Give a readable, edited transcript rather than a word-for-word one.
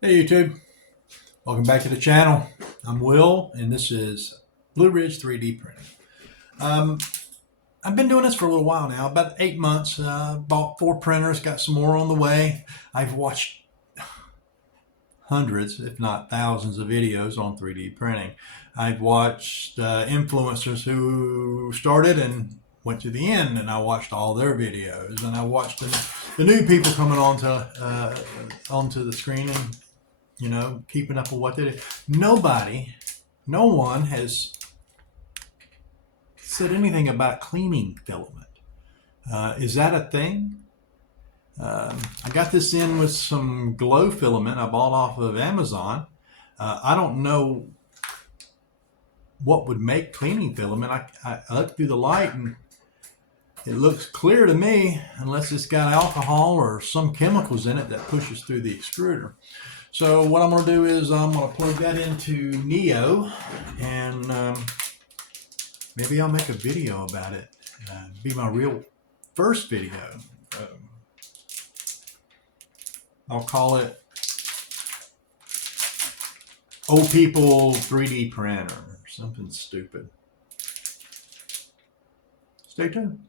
Hey YouTube, welcome back to the channel. I'm Will and this is Blue Ridge 3D Printing. Um, I've been doing this for a little while now, about 8 months. Bought 4 printers, got some more on the way. I've watched hundreds, if not thousands of videos on 3D printing. I've watched influencers who started and went to the end, and I watched all their videos, and I watched the new people coming onto the screen and keeping up with what they do. No one has said anything about cleaning filament. Is that a thing? I got this in with some glow filament I bought off of Amazon. I don't know what would make cleaning filament. I looked through the light and it looks clear to me, unless it's got alcohol or some chemicals in it that pushes through the extruder. So what I'm going to do is I'm going to plug that into Neo, and maybe I'll make a video about it. Be my real first video. I'll call it Old People 3D Printer or something stupid. Stay tuned.